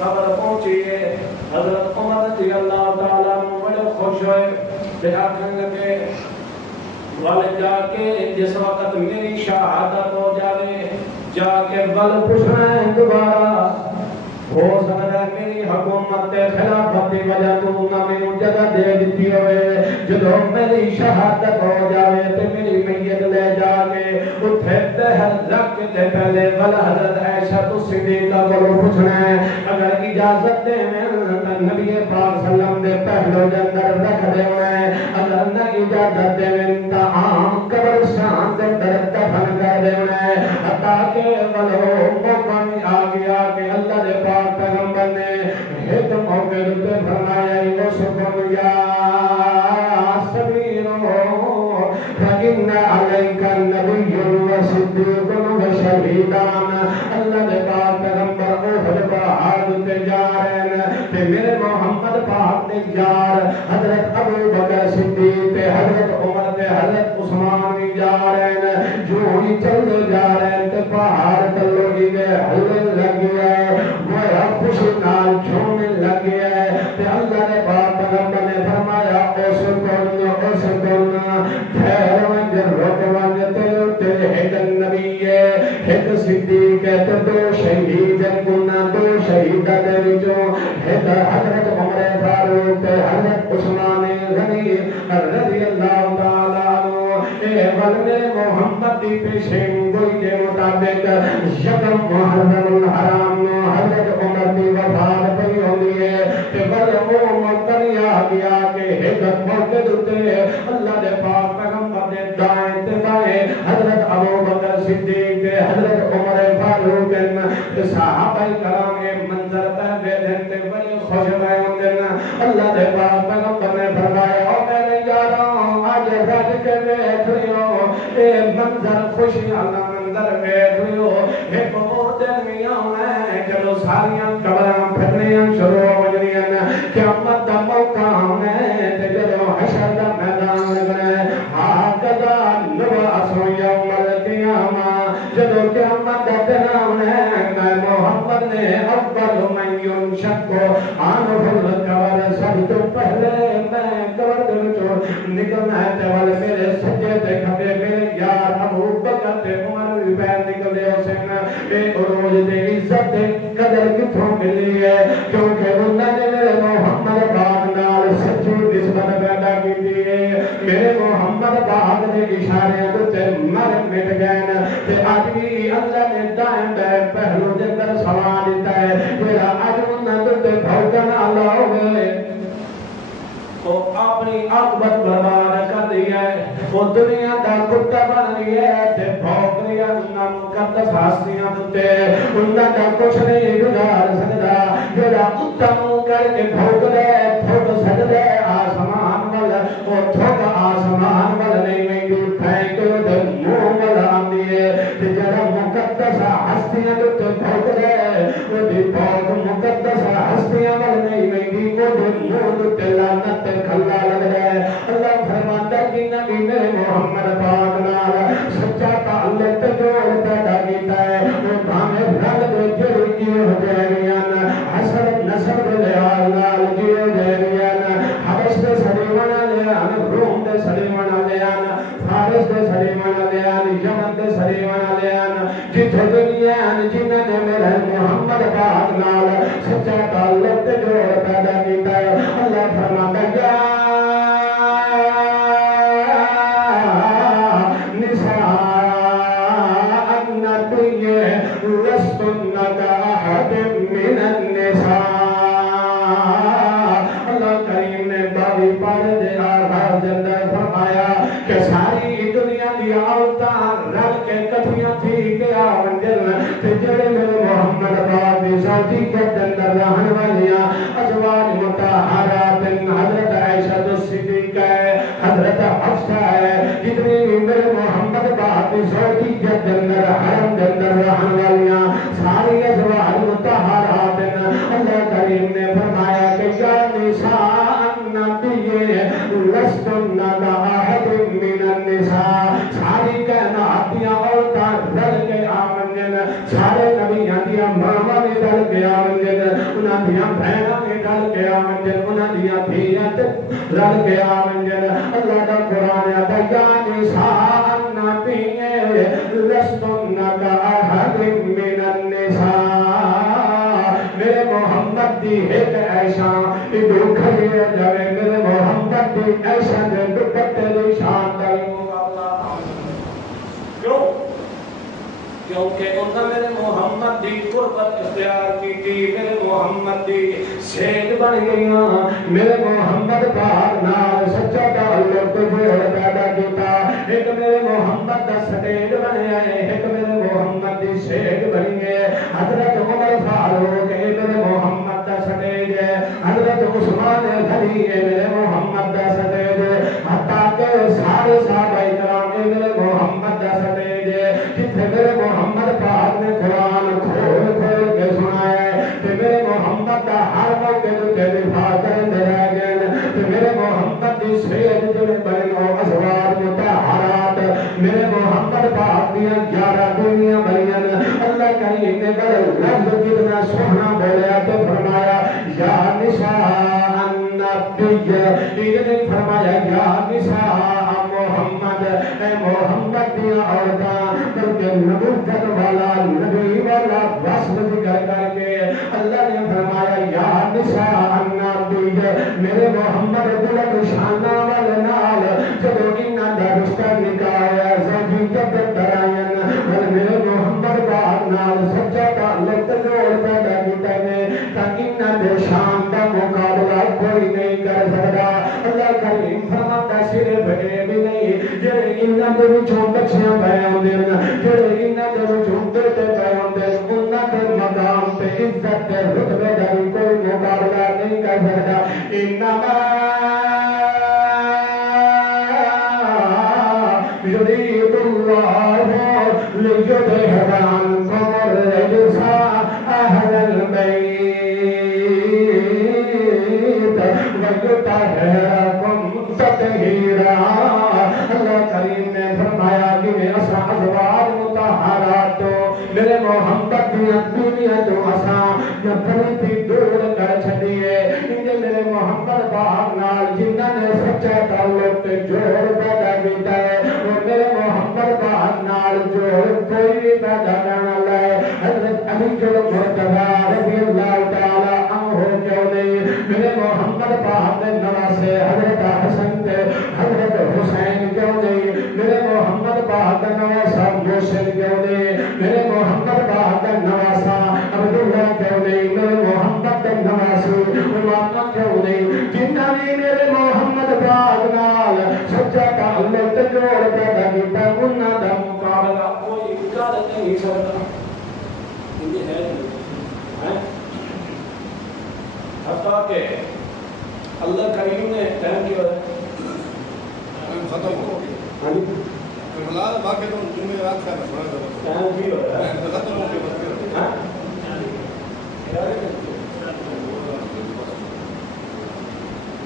خبر پہنچی ہے حضرت عمر رضی اللہ تعالیٰ عنہ بڑے خوش ہوئے تے آکھن لگے ول جا کے جس وقت میری شہادت ہو جاوے جا کے ول پوچھنا ہے دوبارہ ہو سکتا ہے میری حکومت خلافت کی وجہ تو نہ میری جگہ دے دیتی ہوئے جدو میری شہادت ہو جاوے تو میری میت لے جا کے اتھے دہر رکھ کے پہلے ول حضرت عائشہ صدیقہ کو پوچھنا ہے اگر اجازت دے میں نبی پاک صلی اللہ علیہ وسلم دے پہلو دے اندر رکھ دے میں اگر نہ اجازت دے میں تا عام قبرستان دے اندر دفن کر دے میں حتیٰ کہ ولو موقع آ گیا کہ اللہ دے پاک پیغمبر نے ایک موقع پہ فرمایا یوسف یا صبیرو فإن علیک النبی وصدیق وشہیدان اللہ دے پاک پیغمبر احد پہاڑ تے جا رہے ہیں تے میرے محمد پاک دے یار حضرت ابو بکر صدیق تے حضرت عمر تے حضرت عثمان بھی جا رہے ہیں جو ہی چل جا رہے ہیں تے پہاڑ تلو ہی دے ہلن لگی ہے وہ خوشی نال چھونے لگی ہے تے اللہ نے پاک پیغمبر نے فرمایا اس کن ٹھہر ونج رک ونج تے ایک نبی ہے ایک صدیق ہے تے دو شہید کنا دو شہیدہ دے وچوں ایک حضرت عمر فاروق تے حضرت عثمان غنی رضی اللہ تعالی عنہ اے ولد محمد دی پیشین گوئی کے مطابق یکم محرم الحرام حضرت عمر کی وفات پئی ہوئی ہے کہ بل وہ مقتنی آ گیا کہ ایک موقع دوتے اللہ دے پاک پیغمبر دے دائیں تے بائیں حضرت ابو بکر صدیق تے حضرت عمر فاروق تے صحابہ کرام کے منظر پہ دن تے بڑے خوش ہوئے ہوندے اللہ دے پاک پیغمبر نے فرمایا او میرے یاراں اج رج کے بیٹھیو اے منظر خوشی والا منظر بیٹھیو ایک اور دن بھی آنا ہے چلو ساریاں قبراں پھرنیاں شروع ہو جانیاں قیامت دا موقع آنا ہے تے جدوں حشر دا میدان لگنا ہے ہاکذا نبعث یوم القیامہ جدوں قیامت دا دن آنا ہے میں محمد نے اول من ينشق عنه القبر سب تو پہلے میں قبر دے وچوں نکلنا ہے تے والے میرے سجے تے کھبے میرے یار ابو بکر تے عمر بھی پیر نکلے حسین اے روز دے عزت تے قدر کتھوں ملی ہے کیونکہ انہاں نے میرے محمد پاک نال سچی نسبت پیدا کیتی ہے میرے محمد پاک دے اشارے تے مر مٹ گئے تے اج بھی اللہ نے دائیں بائیں پہلو دے اندر سوال دیتا ہے جڑا اج انہاں تے بھوکن اللہ ہوئے وہ اپنی عاقبت برباد کر دی ہے وہ دنیا دا کتا بن گئی ہے تے بھوک لیا انہاں مقدس ہستیاں تے انہاں دا کچھ نہیں گزار سکدا جڑا کتا منہ کر کے بھوک لے تھوڑ سجدے آسمان ول وہ تھوڑ آسمان ول نہیں ویندی پھینک تے منہ ول آندی ہے تے جڑا مقدس ہستیاں تے بھوک لے وہ دی بھوک مقدس ہستیاں ول نہیں ویندی وہ دے منہ تے لعنت کھلا لگ رہا ہے اللہ فرماتا ہے کہ نبی میرے محمد پاک نال سچا تعلق جوڑ پیدا کیتا ہے وہ بھاویں رنگ دے جڑی ہو جائے گیاں حسب نسب دے لال جی ہو جائے گیاں حبش دے سلیمان لیان روم دے سلیمان لیان فارس دے سلیمان لیان یمن دے سلیمان لیان جتھے دنیا جنہاں نے میرے محمد پاک نال سچا تعلق جوڑ پیدا کیتا ہے اللہ فرماتا ہے حضرت حفصہ ہے جتنی میرے محمد پاک سوٹی کے اندر حرم کے اندر رہن والیاں ساری ازواج مطہرات اللہ کریم نے فرمایا کہ یا نساء النبی لستن کاحد من النساء ساری کائناتیاں عورتاں رل کے آمنجن سارے نبیاں دیاں ماواں بھی رل کے آمنجن انہاں دیاں بہناں بھی رل کے آمنجن انہاں دیاں دھیاں رل کے آمنجن اللہ کا قرآن ہے یا نساء النبی لستن کاحد من النساء میرے محمد دی ایک ایسا دکھ لیا جائے میرے محمد دی ایسا دوپٹے دی شان کا مقابلہ کیوں کیونکہ انہوں نے میرے محمد دی قربت اختیار کی تھی میرے محمد دی سیج بن گئیاں میرے محمد پاک نال سچا تعلق جوڑ پیدا کیتا ایک میرے محمد دا سٹیج بنیا ہے ایک میرے محمد دی سیج بنی ہے حضرت عمر فاروق میرے محمد دا سٹیج ہے حضرت عثمان غنی میرے محمد دا سٹیج ہے حتیٰ کہ سارے صحابہ کرام میرے محمد دا سٹیج ہے جتنے میرے محمد پاک نے قرآن کھول کھول کے سنایا ہے کہ میرے محمد دا ہر موقع تے دفاع کرتے رہ گئے کہ میرے محمد دی سیج جڑے بنے ازواج مطہرات میرے محمد پاک دیاں 11 دنیا بنیاں اللہ کریم نے لفظ کتنا سوہنا بولیا تو فرمایا یا نساء النبی یہ نے فرمایا یا نساء محمد اے محمد دیاں عورتاں بلکہ نبوت والا نبی والا وصف ذکر کر کے اللہ نے فرمایا یا نساء النبی میرے محمد بلند شانہ والے نال جب انہاں دا رشتہ نکاح ہے زوجی جب درائن میرے محمد پاک نال سچا تعلق جوڑ پیدا کیتا ہے تاکہ انہاں دے شان دا مقابلہ کوئی نہیں کر سکتا اللہ کریم فرماتا صرف یہ بھی نہیں جڑے انہاں دے وچوں بچیاں پے ہوندے جڑے انہاں دے وچوں بیٹے پے ہوندے انہاں دے مقام تے عزت تے رتبے دا کوئی مقابلہ نہیں کر سکتا انما يريد الله ليذهب عنكم الرجس أهل البيت ويطهركم تطهيرا اللہ کریم نے فرمایا کہ اسا ازواج مطہرات میرے محمد دی دنیا تو اسا جب تھی دور کر چھڈیے کہ میرے محمد پاک سچا تعلق تے جوڑ پیدا کیتا ہے وہ میرے محمد پاک نال جوڑ کوئی بھی پیدا کرنا لائے حضرت علی جو مرتضی رضی اللہ تعالی عنہ کیوں نہیں میرے محمد پاک نے نواسے حضرت حسن تے حضرت حسین کیوں نہیں میرے محمد پاک کا نواسا محسن کیوں نہیں میرے محمد پاک کا نواسا عبداللہ کیوں نہیں میرے محمد کا نواسی امامہ کیوں نہیں جنہ بھی میرے محمد پاک نال سچا تعلق جوڑ پیدا کیتا انہاں دا مقابلہ کوئی کر نہیں سکتا یہ ہے حتیٰ کہ اللہ کریم نے ٹائم کیا ختم ہو ہاں جی کربلا باقی تو جمعرات کا ٹائم کی ہو رہا ہے ختم ہو گیا ہاں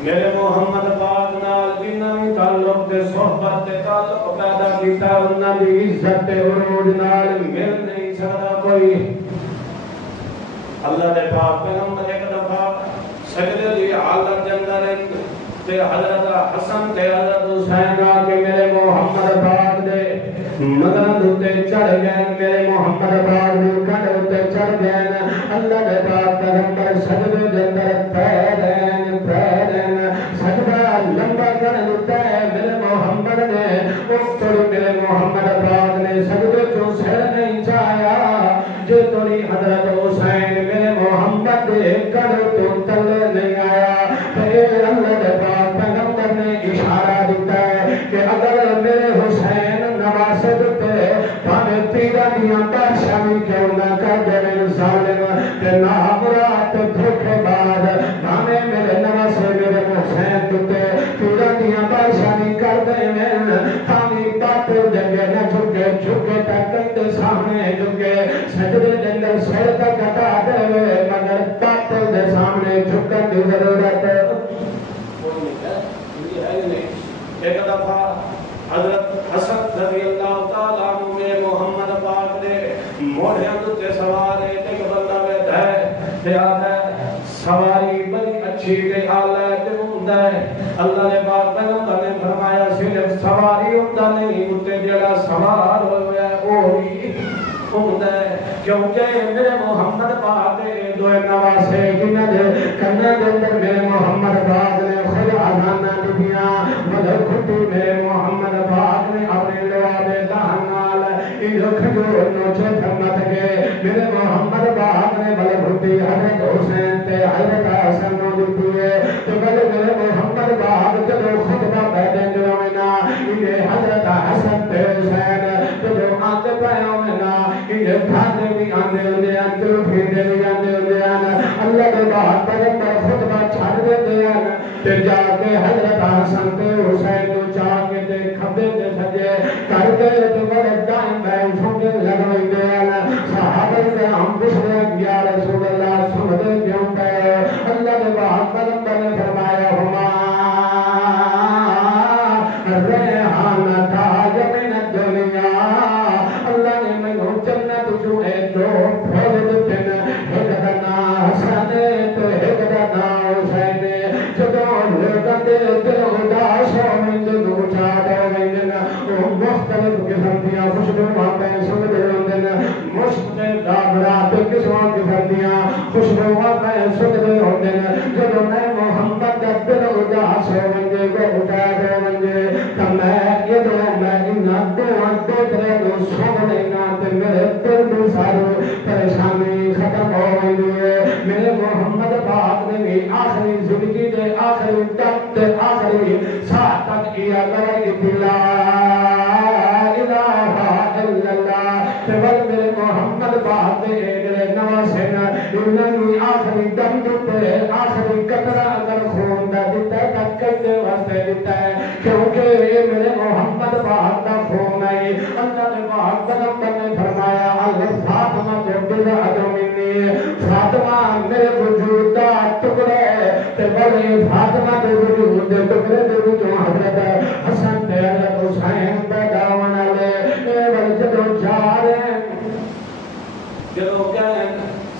میرے محمد پاک نال جنہاں بھی تعلق تے صحبت تے تعلق پیدا کیتا انہاں دی عزت تے عروج نال مل نہیں سکتا کوئی اللہ دے پاک پیغمبر ایک دفعہ سجدے دی حالت دے اندر تے حضرت حسن تے حضرت حسین آ کے میرے محمد پاک دے مدد تے چڑھ گئے میرے محمد پاک دے کندھ تے چڑھ گئے اللہ دے پاک پیغمبر سجدے دے اندر پیرین سجدہ لمبا کر دیتا ہے میرے محمد نے اس طور میرے محمد پاک نے سجدے تو سر نہیں چاہیا جو توری حضرت حسین میرے محمد دے کندھ تو تلے نہیں آیا تے اللہ دے پاک پیغمبر نے اشارہ دیتا ہے کہ اگر میرے حسین نواسے دیتے ہمیں تیرہ دیاں بادشاہی کیوں نہ کر دے ظالم تے نامرات دھوکے بعد ہمیں میرے نواسے میرے حسین دیتے تیرہ دیاں بادشاہی کر دے ہمیں باطل جگہ نہ جھکے تک کے سامنے جھکے سجدے دے اندر سر تک ہٹا دے مگر باطل دے سامنے جھکن دی ضرورت ایک دفعہ حضرت حسن رضی اللہ تعالیٰ عنہ میں محمد پاک نے موڑیاں تے سوار ایک بندہ بیٹھا ہے تے آتا ہے سواری بڑی اچھی تے آلہ تے ہوندا ہے اللہ نے پاک پیغمبر نے فرمایا صرف سواری ہوندا نہیں تے جڑا سوار ہویا ہے او بھی ہوندا ہے کیونکہ میرے محمد پاک دے دو نواسے جنہاں دے کنے دے اندر میرے محمد پاک نے خود آزانہ دیا مدد کھٹی میرے محمد پاک نے اپنے لواب دہن نال ایدھو کھجور نوچے تھمت گئے میرے محمد پاک نے بل کھٹی حضرت حسین تے حضرت حسن نو دیتی ہے تو بل میرے محمد پاک جدو خطبہ بیٹھے جلوینا انہیں حضرت حسن تے حسین جدو آتے پیومنا انہیں بھانے بھی آنے ہوندے ہیں دل پھیندے بھی آنے ہوندے ہیں اللہ کے بعد پیغمبر خطبہ چھڑ دیتے ہیں تے جا کے حضرت حسن تے حسین کو چاہ کے تے کھبے تے سجے کر کے تے بڑے دائیں بائیں چھوٹے لگوئی دے صحابہ سے ہم پوچھتے ہیں یا رسول اللہ سنتے کیوں پہ اللہ کے بعد پیغمبر نے فرمایا ہما ریحان تاج من الدنیا اللہ نے میں جنت جو ہے جو پھول دیتے ہیں حضرتنا حسن تے حضرتنا حسین جدو لوگن دے دل اداس ہوئیں دے اٹھا دے ہوئیں مختلف قسم دیاں خوشبو آتے سنتے ہوندے مشکل دابرات قسم قسم دیاں خوشبو آتے سنتے ہوندے جدو میں محمد دا دل اداس ہوئیں دے کو اٹھا دے ہوئیں تا میں یہ دو میں انہاں دو درے دو سن لینا تے میرے دل میں سارے پریشانی ختم ہوئیں دے میرے محمد پاک نے بھی آخری زندگی دے آخری دم دے آخری ساتھ تک کیا لڑائی لا الہ الا اللہ تے بل میرے محمد پاک نے میرے نواسے انہوں نے آخری دم دیتے آخری قطرہ اگر خون دا دیتا ہے تک کرنے واسطے دیتا ہے کیونکہ یہ میرے محمد پاک دا خون ہے اللہ نے پاک پیغمبر نے فرمایا اللہ فاطمہ کو بضعۃ منی فاطمہ میرے وجود دا ٹکڑے تے بڑے فاطمہ دے وجود دے ٹکڑے دے وچوں حضرت حسن تے حضرت حسین پیدا ہونے والے اے بڑے جدو جا رہے جدو کیا ہے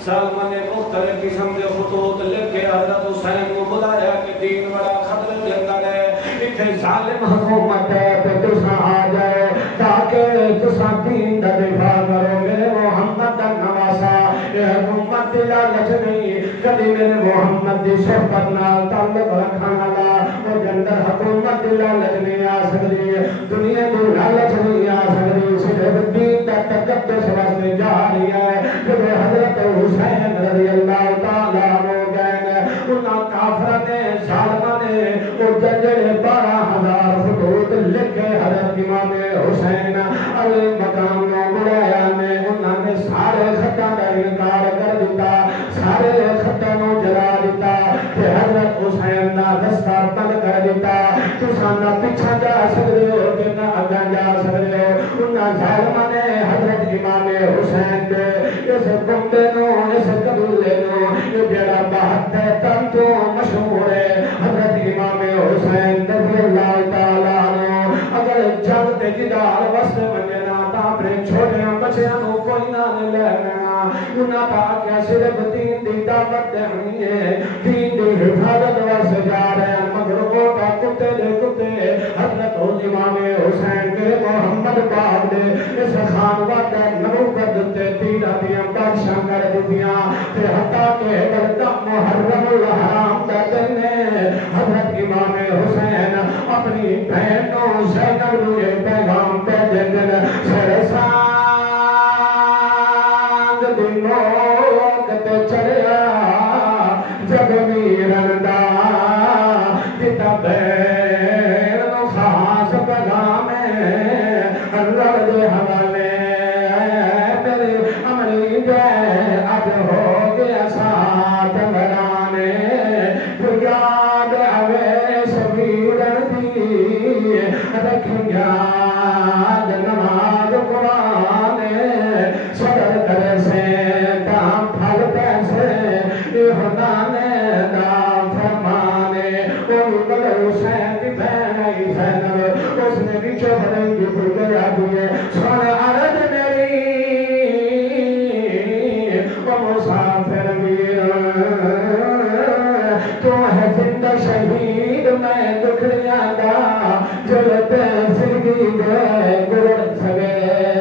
سالمہ نے مختلف قسم کے خطوط لکھ کے حضرت حسین کو بلایا کہ دین بڑا خطرے کے اندر ہے کہ ظالم حکومت ہے تو تساں آ جائے تاکہ تساں دین دا دفاع کرو میرے محمد دا نواسا یہ حکومت دی لالچ نہیں کبھی میرے محمد دی صحبت نال تعلق رکھن والا وہ اندر حکومت دی لالچ نہیں آ سکتی دنیا دی لالچ نہیں آ سکتی صرف دین دا تقدس واسطے جا رہی ہے جب حضرت حسین رضی اللہ تعالیٰ عنہ گئے انہاں کافرہ نے ظالمہ نے وہ ججڑے 12,000 خطوط لکھے حضرت امام حسین علیہ مقام نے بڑھایا نے انہوں نے سارے خطوں کا انکار کر دیتا سارے خطوں کو جلا دیتا کہ حضرت حسین نہ رستہ بند کر دیتا تساں نہ پیچھے جا سکتے ہو کہ نہ اگاں جا سکتے ہو انہاں ظالماں نے حضرت امام حسین کے اس بندے نو اس قبیلے نو یہ جڑا 72 تن تو مشہور ہے حضرت امام حسین رضی اللہ تعالیٰ عنہ اگر جنگ تے جدال واسطے بننا تا اپنے چھوٹے بچیاں نو کوئی نہ لے لینا انہاں کا کیا صرف دین دی دعوت دینی ہے دین دی حفاظت واسطے جا رہے ہیں مگر وہ کا کتے دے کتے حضرت امام حسین کے محمد پاک دے اس خانواد نبوت تے تیرا دیاں بخشاں کر دتیاں تے حتیٰ کہ بلدا محرم الحرام دا دن حضرت امام حسین اپنی بہنوں زینب نو یہ پیغام بھیجے دن سرسانگ دی موت تے چڑھیا جب ویرن دا دتا بہن نو خاص پیغام رب دے حوالے میرے امری دے اب ہو گیا ساتھ بنانے یاد آوے سبیرن دی رکھیا نماز قرآن صدر کرے سے دام پھل پیسے احنانے دام فرمانے اوی بلر حسین دی بہن آئی زینب اس نے بھی چوبرن کی بلگیا دیئے سونے عرض میری وہ مسافر تو ہے زندہ شہید میں دکھڑیاں دا جلتے زندگی دے گرد سگے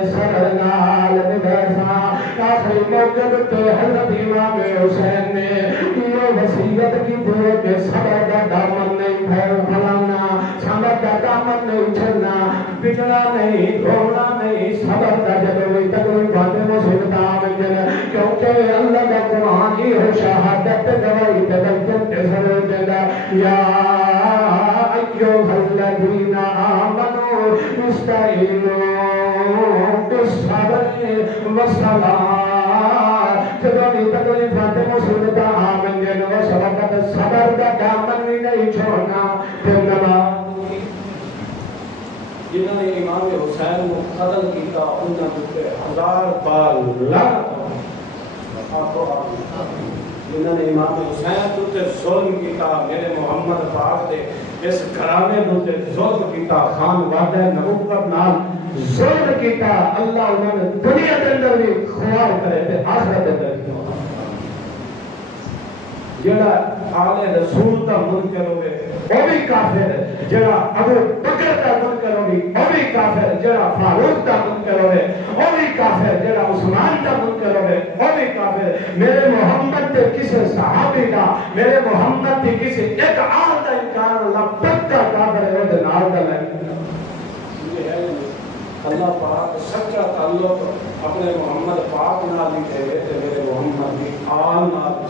سرد نال نبیسا آخری موقع تے حضرت امام حسین نے یہ وسیعت کی دے کہ صبر کا دامن نہیں پھیلانا صبر کا دامن نہیں چھلنا بگڑا نہیں دھونا نہیں صبر کا جدوی تکوی باتیں مصیبت آمجن کیونکہ اللہ کا قرآن ہی ہو شہادت گواہی تدلکن کے سر جدا یا ایوہ الذین آمنوا استعینوا بالصبر والصلاة جدوی تکوی باتیں مصیبت آمجن و سبقت صبر کا دامن بھی نہیں چھوڑنا پھر نماز جنہوں نے امام حسین کو قتل کیتا انہوں نے 1000 بار لعنت جنہوں نے امام حسین تے ظلم کیتا میرے محمد پاک دے اس گھرانے تے ظلم کیتا خان وعدہ نبوت نال ظلم کیتا اللہ انہوں نے دنیا کے اندر بھی خوار کرے تے آخرت کے اندر جڑا آل رسول کا منکر ہوئے وہ بھی کافر ہے جڑا ابو بکر کا منکر ہوئی وہ بھی کافر جڑا فاروق کا منکر ہوئے وہ بھی کافر جڑا عثمان کا منکر ہوئے وہ بھی کافر میرے محمد کے کسی صحابی کا میرے محمد کے کسی ایک آل کا انکار اللہ پکا کافر ہے وہ نال کا لائن اللہ پاک سچا تعلق اپنے محمد پاک نال ہی دے میرے محمد کی آل نال